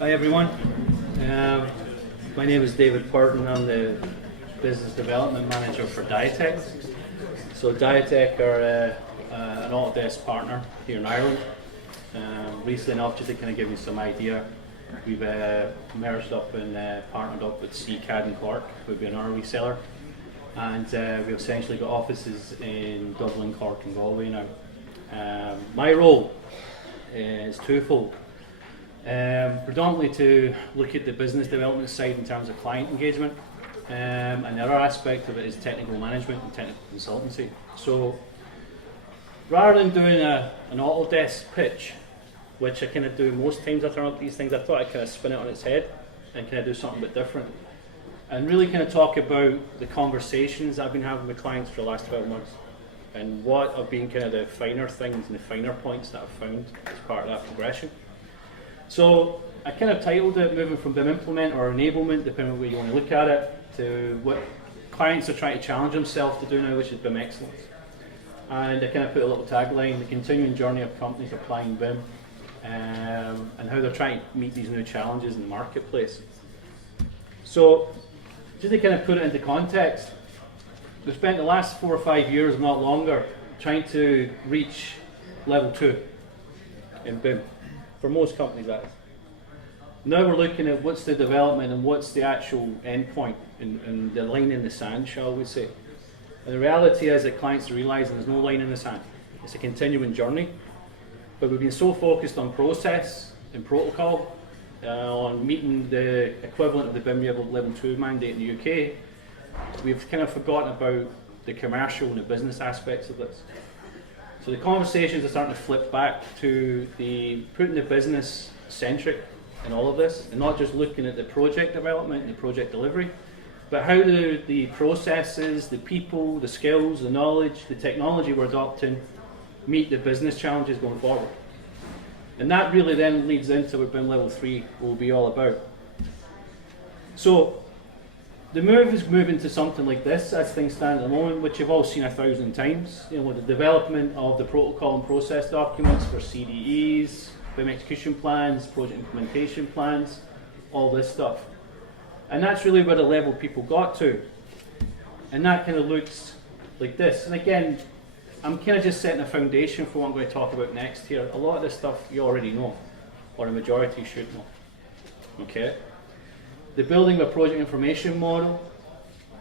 Hi everyone, my name is David Purdon. I'm the Business Development Manager for Diatec. So Diatec are an Autodesk partner here in Ireland. Recently enough, just to kind of give you some idea, we've merged up and partnered up with CCAD and Clark, who've been our reseller. And we've essentially got offices in Dublin, Cork and Galway now. My role is twofold. Predominantly to look at the business development side in terms of client engagement, and the other aspect of it is technical management and technical consultancy. So rather than doing an Autodesk pitch, which I kind of do most times I turn up these things, I thought I'd kind of spin it on its head and kind of do something a bit different and really kind of talk about the conversations I've been having with clients for the last 12 months and what have been kind of the finer things and the finer points that I've found as part of that progression. So I kind of titled it Moving from BIM Implement or Enablement, depending on where you want to look at it, to what clients are trying to challenge themselves to do now, which is BIM excellence. And I kind of put a little tagline, the continuing journey of companies applying BIM, and how they're trying to meet these new challenges in the marketplace. So just to kind of put it into context, we've spent the last 4 or 5 years, not longer, trying to reach level 2 in BIM. For most companies, that is. Now we're looking at what's the development and what's the actual endpoint and the line in the sand, shall we say. And the reality is that clients are realising there's no line in the sand. It's a continuing journey. But we've been so focused on process and protocol, on meeting the equivalent of the BIM level 2 mandate in the UK, we've kind of forgotten about the commercial and the business aspects of this. So the conversations are starting to flip back to putting the business centric in all of this, and not just looking at the project development and the project delivery, but how do the processes, the people, the skills, the knowledge, the technology we're adopting meet the business challenges going forward. And that really then leads into what BIM Level 3 will be all about. So the move is moving to something like this as things stand at the moment, which you've all seen 1,000 times. You know, the development of the protocol and process documents for CDEs, BIM execution plans, project implementation plans, all this stuff. And that's really where the level people got to. And that kind of looks like this. And again, I'm kind of just setting a foundation for what I'm going to talk about next here. A lot of this stuff you already know, or a majority should know. Okay? The building of a project information model,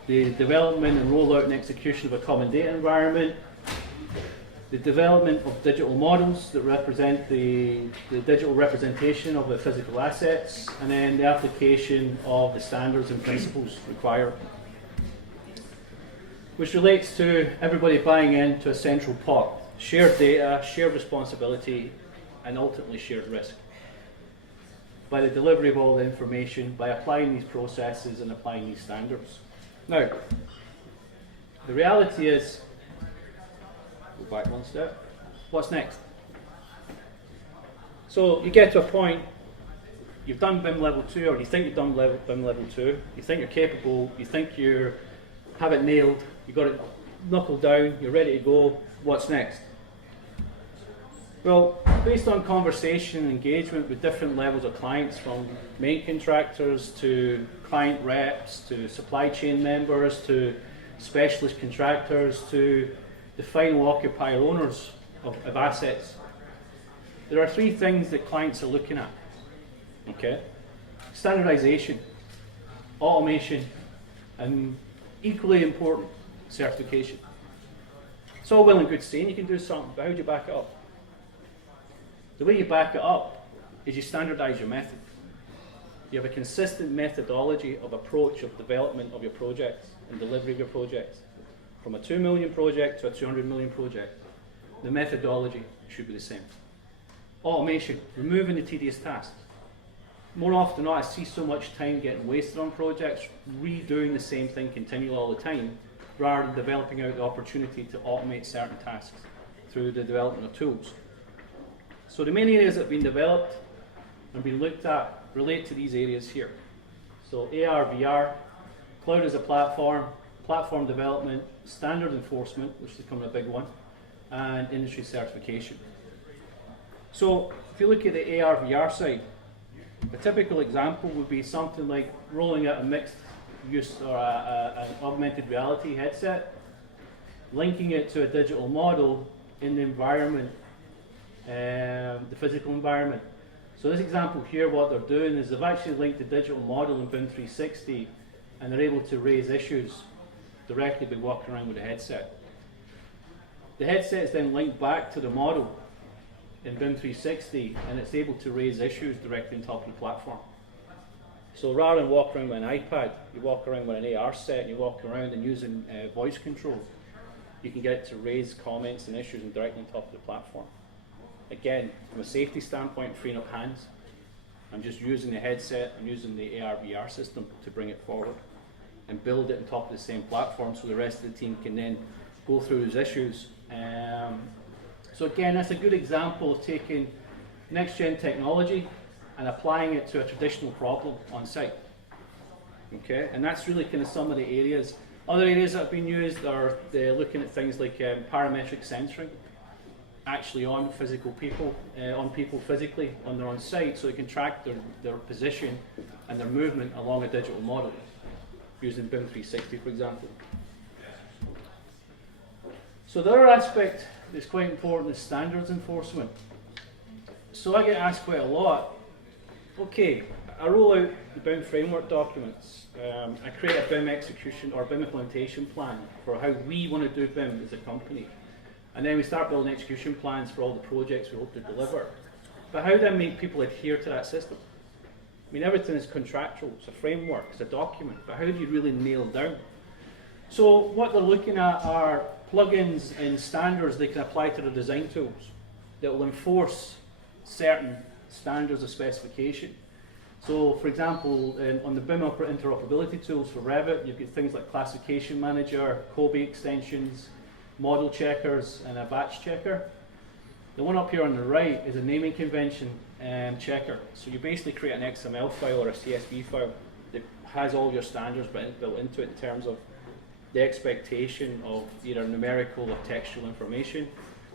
the development and rollout and execution of a common data environment, the development of digital models that represent the digital representation of the physical assets, and then the application of the standards and principles required, which relates to everybody buying into a central pot, shared data, shared responsibility, and ultimately shared risk, by the delivery of all the information, by applying these processes and applying these standards. Now, the reality is, go back one step, what's next? So you get to a point, you've done BIM Level 2, or you think you've done BIM Level 2, you think you're capable, you think you have it nailed, you've got it knuckled down, you're ready to go, what's next? Well, based on conversation and engagement with different levels of clients, from main contractors to client reps to supply chain members to specialist contractors to the final occupier owners of assets, there are 3 things that clients are looking at. Okay? Standardization, automation, and equally important, certification. It's all well and good saying you can do something, but how do you back it up? The way you back it up is you standardize your method. You have a consistent methodology of approach of development of your projects and delivery of your projects. From a 2 million project to a 200 million project, the methodology should be the same. Automation, removing the tedious tasks. More often than not, I see so much time getting wasted on projects, redoing the same thing continually all the time, rather than developing out the opportunity to automate certain tasks through the development of tools. So the main areas that have been developed and been looked at relate to these areas here. So AR, VR, cloud as a platform, platform development, standard enforcement, which is becoming a big one, and industry certification. So if you look at the AR, VR side, A typical example would be something like rolling out a mixed use or an augmented reality headset, linking it to a digital model in the environment, the physical environment. So this example here, what they're doing is they've actually linked the digital model in BIM 360, and they're able to raise issues directly by walking around with a headset. The headset is then linked back to the model in BIM 360, and it's able to raise issues directly on top of the platform. So rather than walk around with an iPad, you walk around with an AR set, and you walk around and using voice control. You can get it to raise comments and issues and directly on top of the platform. Again, from a safety standpoint, freeing up hands. I'm just using the headset, I'm using the AR VR system to bring it forward and build it on top of the same platform so the rest of the team can then go through those issues. So again, that's a good example of taking next-gen technology and applying it to a traditional problem on site. Okay, and that's really kind of some of the areas. Other areas that have been used are looking at things like parametric sensoring, actually on physical people, on people physically when they're on site, so they can track their position and their movement along a digital model, using BIM 360, for example. So the other aspect that's quite important is standards enforcement. So I get asked quite a lot, okay, I roll out the BIM framework documents, I create a BIM execution or BIM implementation plan for how we want to do BIM as a company. And then we start building execution plans for all the projects we hope to deliver. But how do I make people adhere to that system? I mean, everything is contractual, it's a framework, it's a document, but how do you really nail down? So what they're looking at are plugins and standards they can apply to their design tools that will enforce certain standards of specification. So for example, on the BIM interoperability tools for Revit, you've got things like classification manager, COBie extensions, model checkers, and a batch checker. The one up here on the right is a naming convention checker. So you basically create an XML file or a CSV file that has all your standards built into it in terms of the expectation of either numerical or textual information,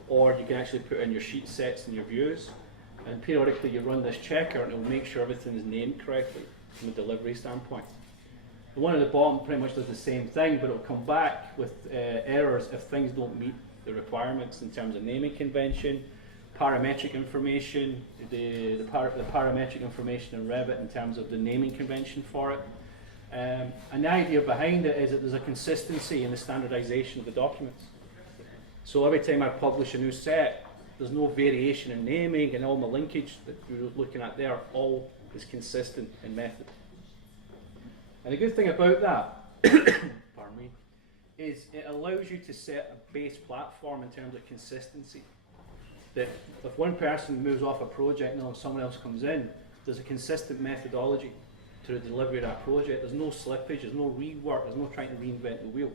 or you can actually put in your sheet sets and your views, and periodically you run this checker and it will make sure everything is named correctly from a delivery standpoint. The one at the bottom pretty much does the same thing, but it will come back with errors if things don't meet the requirements in terms of naming convention, parametric information, the parametric information in Revit in terms of the naming convention for it. And the idea behind it is that there's a consistency in the standardization of the documents. So every time I publish a new set, there's no variation in naming, and all my linkage that you're looking at there all is consistent in method. And the good thing about that, pardon me, is it allows you to set a base platform in terms of consistency. That if one person moves off a project and someone else comes in, there's a consistent methodology to the delivery of that project. There's no slippage, there's no rework, there's no trying to reinvent the wheel.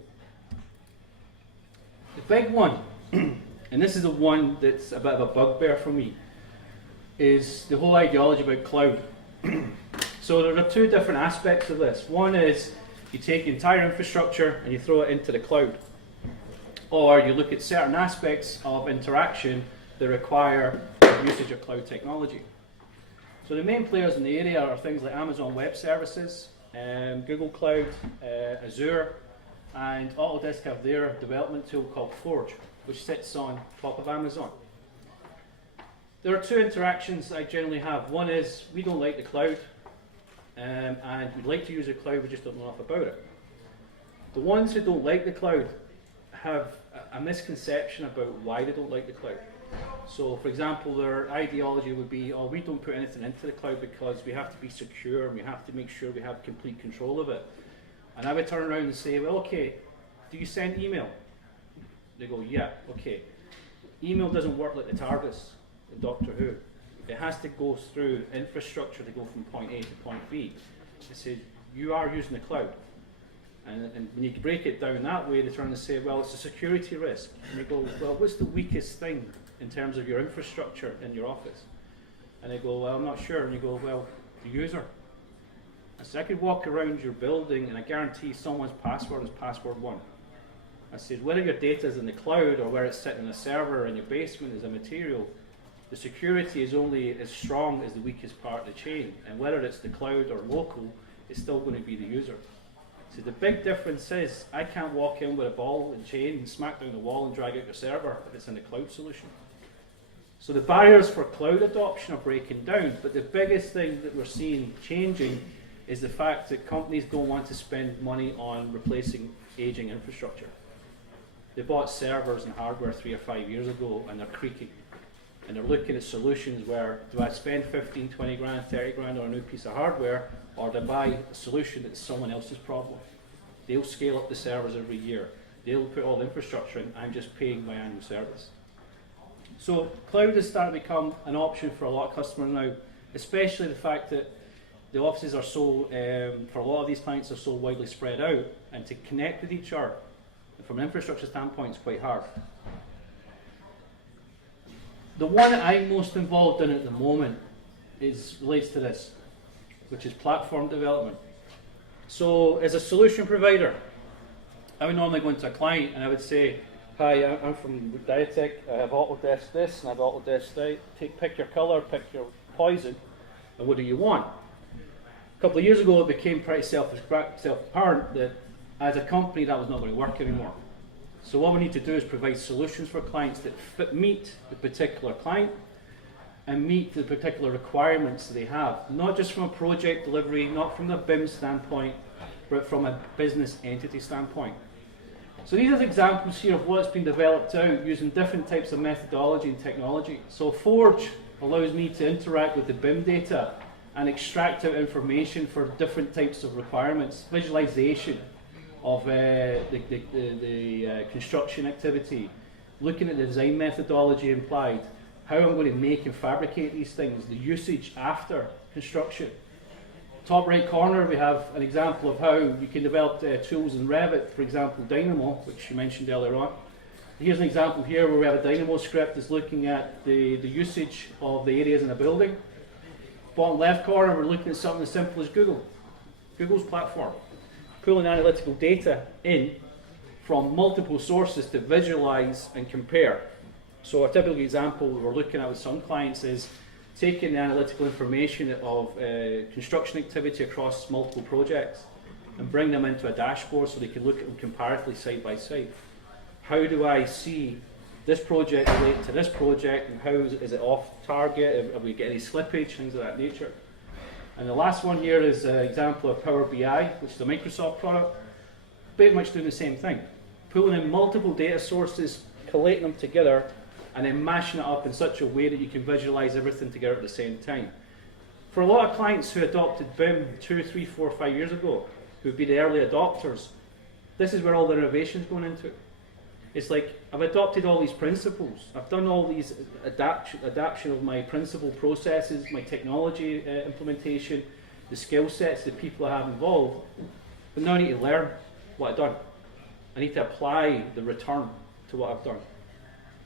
The big one, and this is the one that's a bit of a bugbear for me, is the whole ideology about cloud. So there are two different aspects of this. One is you take the entire infrastructure and you throw it into the cloud. Or you look at certain aspects of interaction that require usage of cloud technology. So the main players in the area are things like Amazon Web Services, Google Cloud, Azure, and Autodesk have their development tool called Forge, which sits on top of Amazon. There are two interactions I generally have. One is we don't like the cloud, and we'd like to use the cloud, we just don't know enough about it. The ones who don't like the cloud have a misconception about why they don't like the cloud. So, for example, their ideology would be, oh, we don't put anything into the cloud because we have to be secure and we have to make sure we have complete control of it. And I would turn around and say, well, okay, do you send email? They go, yeah, okay. Email doesn't work like the TARDIS in Doctor Who. It has to go through infrastructure to go from point A to point B. They say, you are using the cloud. And when you break it down that way, they turn and say, well, it's a security risk. And they go, well, what's the weakest thing in terms of your infrastructure in your office? And they go, well, I'm not sure. And you go, well, the user. I said, I could walk around your building and I guarantee someone's password is password 1. I said, whether your data is in the cloud or where it's sitting in a server in your basement is immaterial. the security is only as strong as the weakest part of the chain, and whether it's the cloud or local, it's still going to be the user. So the big difference is I can't walk in with a ball and chain and smack down the wall and drag out your server if it's in the cloud solution. So the barriers for cloud adoption are breaking down, but the biggest thing that we're seeing changing is the fact that companies don't want to spend money on replacing aging infrastructure. They bought servers and hardware 3 or 5 years ago and they're creaking. And they're looking at solutions where, do I spend 15, 20 grand, 30 grand on a new piece of hardware, or do I buy a solution that's someone else's problem? They'll scale up the servers every year. They'll put all the infrastructure in, I'm just paying my annual service. So cloud is starting to become an option for a lot of customers now, especially the fact that the offices are so, for a lot of these clients, are so widely spread out, and to connect with each other, from an infrastructure standpoint, is quite hard. The one that I'm most involved in at the moment relates to this, which is platform development. So as a solution provider, I would normally go into a client and I would say, hi, I'm from Diatec, I have Autodesk this and I have Autodesk that. Pick your color, pick your poison, and what do you want? A couple of years ago it became pretty self-apparent that as a company that was not going to work anymore. So what we need to do is provide solutions for clients that meet the particular client and meet the particular requirements that they have, not just from a project delivery, not from the BIM standpoint, but from a business entity standpoint. So these are examples here of what's been developed out using different types of methodology and technology. So Forge allows me to interact with the BIM data and extract out information for different types of requirements, visualization of the construction activity, looking at the design methodology implied, how I'm going to make and fabricate these things, the usage after construction. Top right corner we have an example of how you can develop tools in Revit, for example Dynamo, which you mentioned earlier on. Here's an example here where we have a Dynamo script that's looking at the usage of the areas in a building. Bottom left corner we're looking at something as simple as Google's platform. Pulling analytical data in from multiple sources to visualize and compare. So a typical example we're looking at with some clients is taking the analytical information of construction activity across multiple projects and bring them into a dashboard so they can look at them comparatively side by side. How do I see this project relate to this project, and how is it off target? Have we got any slippage, things of that nature? And the last one here is an example of Power BI, which is a Microsoft product, pretty much doing the same thing. Pulling in multiple data sources, collating them together, and then mashing it up in such a way that you can visualize everything together at the same time. For a lot of clients who adopted BIM 2, 3, 4, 5 years ago, who would be the early adopters, this is where all the innovation is going into. It's like, I've adopted all these principles, I've done all these adaptation of my principal processes, my technology implementation, the skill sets, the people I have involved, but now I need to learn what I've done. I need to apply the return to what I've done.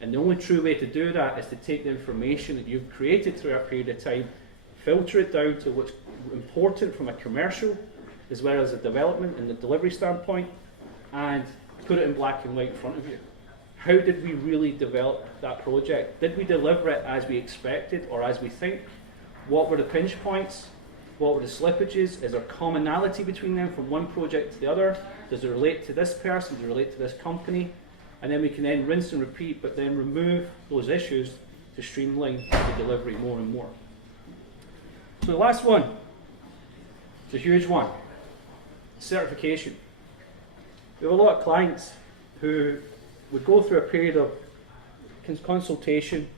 And the only true way to do that is to take the information that you've created through that period of time, filter it down to what's important from a commercial, as well as a development and the delivery standpoint, and put it in black and white in front of you. How did we really develop that project? Did we deliver it as we expected or as we think? What were the pinch points? What were the slippages? Is there commonality between them from one project to the other? Does it relate to this person? Does it relate to this company? And then we can then rinse and repeat, but then remove those issues to streamline the delivery more and more. So the last one, it's a huge one, certification. We have a lot of clients who would go through a period of consultation,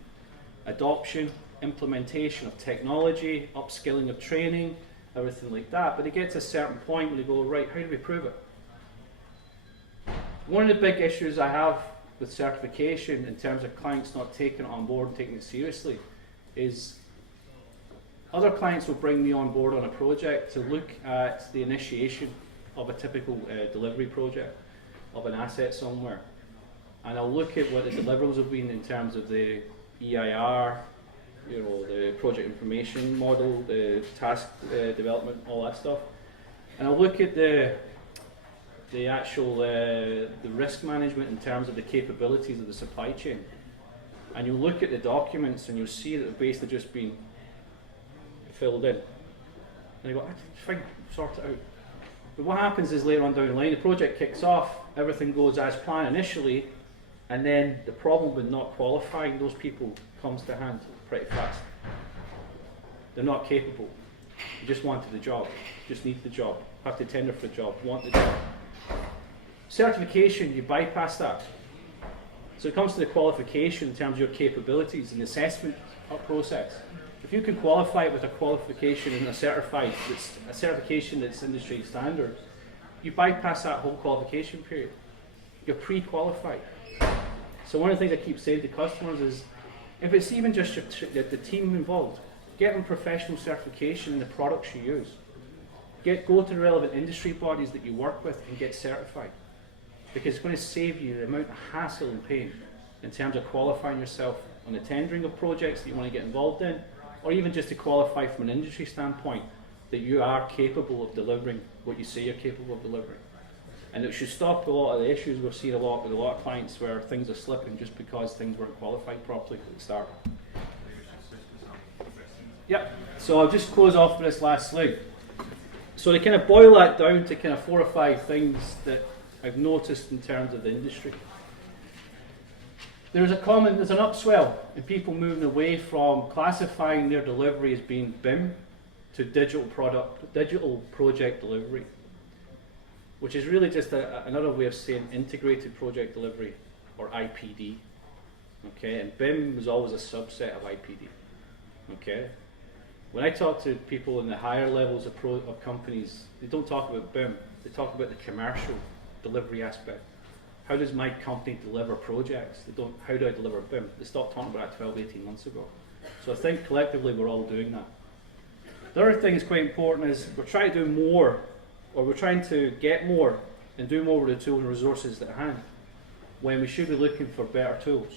adoption, implementation of technology, upskilling of training, everything like that, but they get to a certain point where they go, right, how do we prove it? One of the big issues I have with certification in terms of clients not taking it on board and taking it seriously is other clients will bring me on board on a project to look at the initiation of a typical delivery project of an asset somewhere. And I'll look at what the deliverables have been in terms of the EIR, the project information model, the task development, all that stuff. And I'll look at the actual the risk management in terms of the capabilities of the supply chain. and you'll look at the documents and you'll see that they've basically just been filled in. And you go, fine, sort it out. But what happens is later on down the line, the project kicks off, everything goes as planned initially, and then the problem with not qualifying those people comes to hand pretty fast. They're not capable. You just wanted the job, just need the job, have to tender for the job, want the job. Certification, you bypass that. So it comes to the qualification in terms of your capabilities and the assessment process. If you can qualify it with a qualification and a certification that's industry standard, you bypass that whole qualification period. You're pre-qualified. So one of the things I keep saying to customers is, if it's even just the team involved, get them professional certification in the products you use. Go to the relevant industry bodies that you work with and get certified. Because it's going to save you the amount of hassle and pain in terms of qualifying yourself on the tendering of projects that you want to get involved in, or even just to qualify from an industry standpoint that you are capable of delivering what you say you're capable of delivering. And it should stop a lot of the issues we've seen a lot with a lot of clients where things are slipping just because things weren't qualified properly at the start. Yep, so I'll just close off with this last slide. So to kind of boil that down to kind of 4 or 5 things that I've noticed in terms of the industry. There's an upswell in people moving away from classifying their delivery as being BIM to digital project delivery, which is really just another way of saying integrated project delivery, or IPD. Okay, and BIM was always a subset of IPD. Okay, when I talk to people in the higher levels of companies, they don't talk about BIM. They talk about the commercial delivery aspect. How does my company deliver projects? How do I deliver BIM? They stopped talking about that 12, 18 months ago. So I think collectively we're all doing that. The other thing that's quite important is we're trying to do more, or we're trying to get more and do more with the tools and resources at hand, when we should be looking for better tools.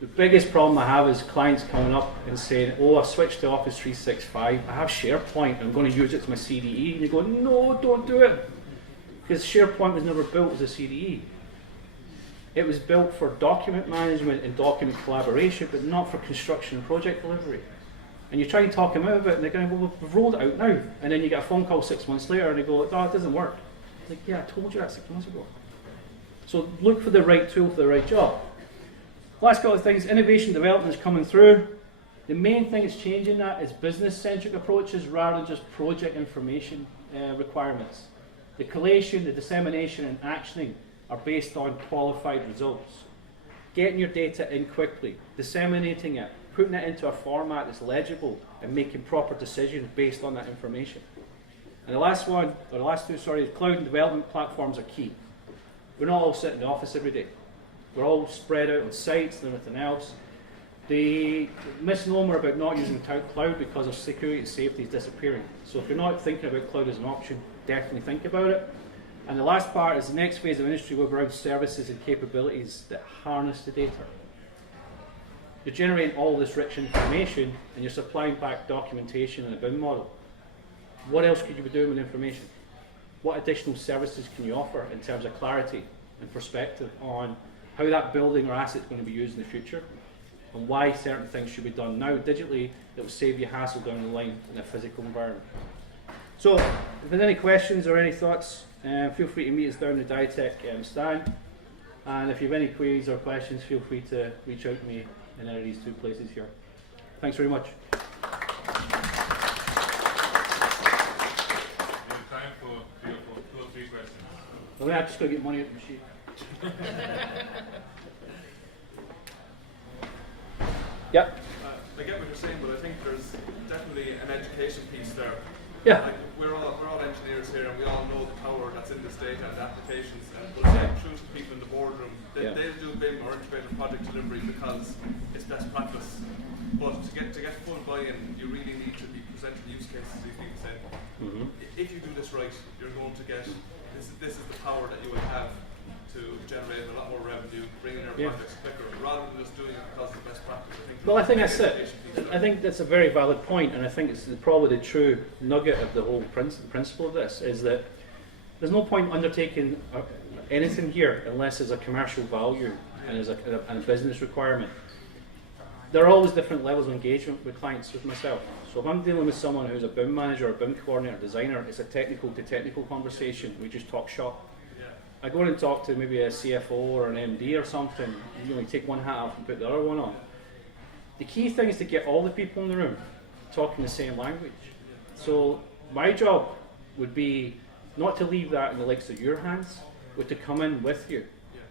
The biggest problem I have is clients coming up and saying, oh, I've switched to Office 365, I have SharePoint, I'm going to use it as my CDE. And you go, no, don't do it. Because SharePoint was never built as a CDE. It was built for document management and document collaboration, but not for construction and project delivery. And you try and talk them out of it, and they're going, well, we've rolled it out now. And then you get a phone call 6 months later, and they go, oh, it doesn't work. It's like, yeah, I told you that 6 months ago. So look for the right tool for the right job. Last couple of things, innovation development is coming through. The main thing that's changing that is business-centric approaches rather than just project information requirements. The collation, the dissemination, and actioning are based on qualified results. Getting your data in quickly, disseminating it, putting it into a format that's legible, and making proper decisions based on that information. And the last two, cloud and development platforms are key. We're not all sitting in the office every day. We're all spread out on sites and everything else. The misnomer about not using cloud because of security and safety is disappearing. So if you're not thinking about cloud as an option, definitely think about it. And the last part is the next phase of industry will be around services and capabilities that harness the data. You're generating all this rich information and you're supplying back documentation in a BIM model. What else could you be doing with information? What additional services can you offer in terms of clarity and perspective on how that building or asset is going to be used in the future, and why certain things should be done now digitally that will save you hassle down the line in a physical environment. So, if there's any questions or any thoughts, feel free to meet us down the Diatec stand. And if you have any queries or questions, feel free to reach out to me in any of these 2 places here. Thanks very much. Time for 2 or 3 questions. Well, I'm just going to get money out of the machine. Yep. I get what you're saying, but I think there's definitely an education piece there. Yeah. Like we're all engineers here, and we all know the power that's in this data and the applications. But it's getting through to people in the boardroom. They'll do BIM or integrated project delivery because it's best practice. But to get full buy-in, you really need to be presenting use cases. These people say, if you do this right, you're going to get this is the power that you will have to generate a lot more revenue, bring in your projects quicker, rather than just doing it because of the best practice. I think that's it. I think that's a very valid point, and I think it's probably the true nugget of the whole principle of this, is that there's no point undertaking anything here unless there's a commercial value and there's a business requirement. There are always different levels of engagement with clients, with myself. So if I'm dealing with someone who's a BIM manager, or BIM coordinator, designer, it's a technical to technical conversation. We just talk shop. I go in and talk to maybe a CFO or an MD or something. You know, you take one hat off and put the other one on. The key thing is to get all the people in the room talking the same language. So my job would be not to leave that in the likes of your hands, but to come in with you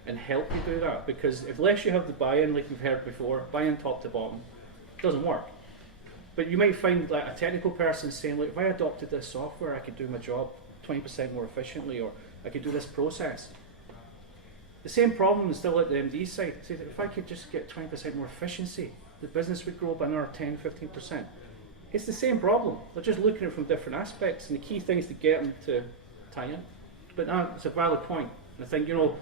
and help you do that. Because unless you have the buy-in, like we've heard before, buy-in top to bottom, it doesn't work. But you might find like a technical person saying, like, if I adopted this software, I could do my job 20% more efficiently, or I could do this process. The same problem is still at the MD side. Say that if I could just get 20% more efficiency, the business would grow by another 10, 15%. It's the same problem. They're just looking at it from different aspects, and the key thing is to get them to tie in. But it's a valid point. And I think, you know,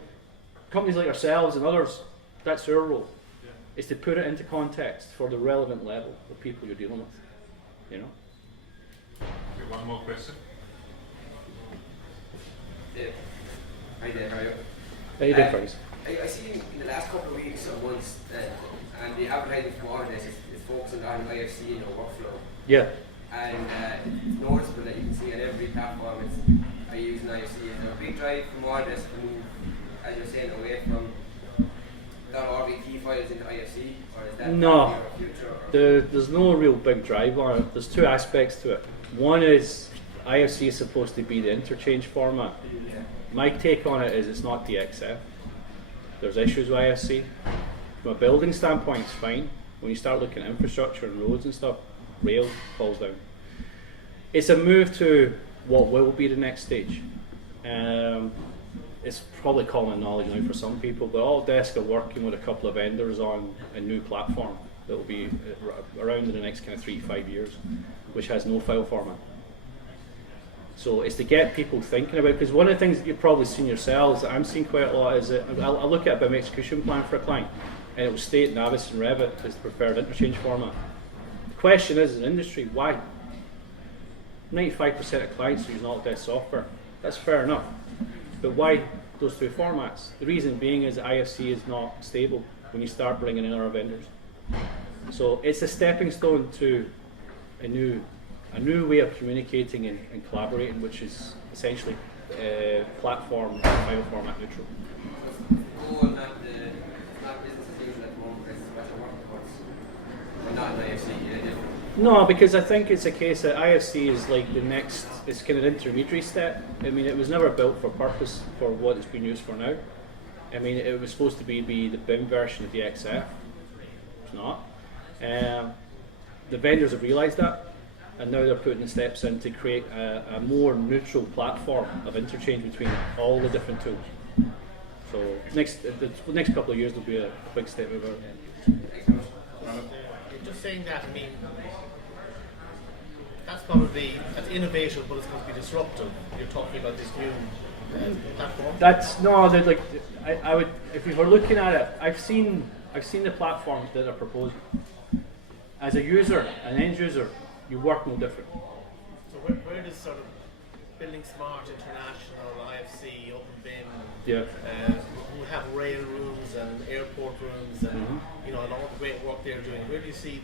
companies like ourselves and others, that's our role. Is to put it into context for the relevant level of people you're dealing with. You know? Okay, one more question. Dave. Hi Dave, how are you? How you doing, friends? I see in the last couple of weeks or months, and the advertising from Autodesk is focusing on IFC and your workflow. Yeah. And it's noticeable that you can see on every platform I use an IFC. Is there a big drive from Autodesk to move, as you're saying, away from .rvt files into IFC? Or is that no, future? There's no real big drive on it. There's two aspects to it. One is IFC is supposed to be the interchange format. Yeah. My take on it is it's not DXF. There's issues with IFC. From a building standpoint, it's fine. When you start looking at infrastructure and roads and stuff, rail falls down. It's a move to what will be the next stage. It's probably common knowledge now for some people, but Autodesk are working with a couple of vendors on a new platform that will be around in the next kind of 3 to 5 years, which has no file format. So it's to get people thinking about, because one of the things that you've probably seen yourselves, that I'm seeing quite a lot, is that I'll look at a BIM execution plan for a client, and it will state Navis and Revit as the preferred interchange format. The question is, in industry, why? 95% of clients use Autodesk software. That's fair enough. But why those two formats? The reason being is that IFC is not stable when you start bringing in other vendors. So it's a stepping stone to a new way of communicating and collaborating, which is essentially platform and file format neutral. Not business as usual at the moment, because it's what you're working towards. But not in IFC, No, because I think it's a case that IFC is like the next, it's kind of an intermediary step. I mean, it was never built for purpose for what it's been used for now. I mean, it was supposed to be the BIM version of the XF. It's not. The vendors have realised that, and now they're putting the steps in to create a more neutral platform of interchange between all the different tools. So the next couple of years will be a big step over. Just saying that, I mean, that's innovative, but it's going to be disruptive. You're talking about this new platform. That's no, like I would, if we were looking at it, I've seen the platforms that are proposed. As a user, an end user, you work no different. So where does sort of Building Smart International, IFC, OpenBIM, who have rail rooms and airport rooms and you know, and all the great work they're doing, where do you see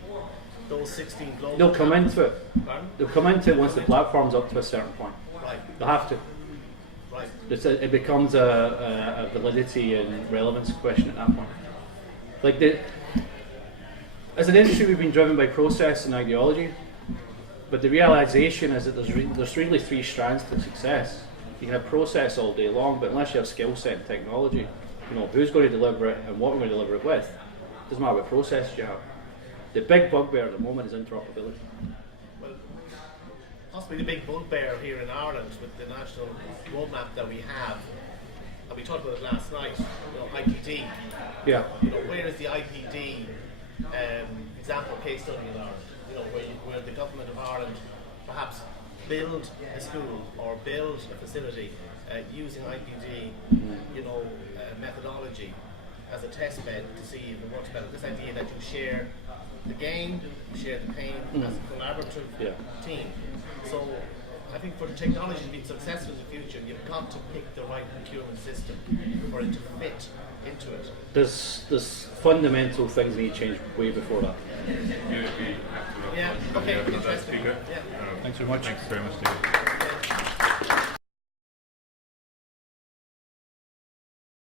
those 16 global? They'll come into it. Pardon? They'll come into it once the platform's up to a certain point. Right. They'll have to. Right. It becomes a validity and relevance question at that point. Like as an industry, we've been driven by process and ideology, but the realization is that there's really three strands to success. You can have process all day long, but unless you have skill set and technology, you know, who's going to deliver it and what we're going to deliver it with, it doesn't matter what process you have. The big bugbear at the moment is interoperability. Well, possibly the big bugbear here in Ireland with the national roadmap that we have, and we talked about it last night, you know, IPD. Yeah. You know, where is the IPD example case study in Ireland? You know, where the government of Ireland perhaps build a school or build a facility using IPD, you know, methodology as a test bed to see if it works better. This idea that you share the gain, you share the pain as a collaborative team. So I think think for the technology to be successful in the future, you've got to pick the right procurement system for it to fit into it. There's fundamental things need to change way before that. You have to Yeah, okay, another interesting. speaker. Yeah. Thanks very much. Thanks very much, David.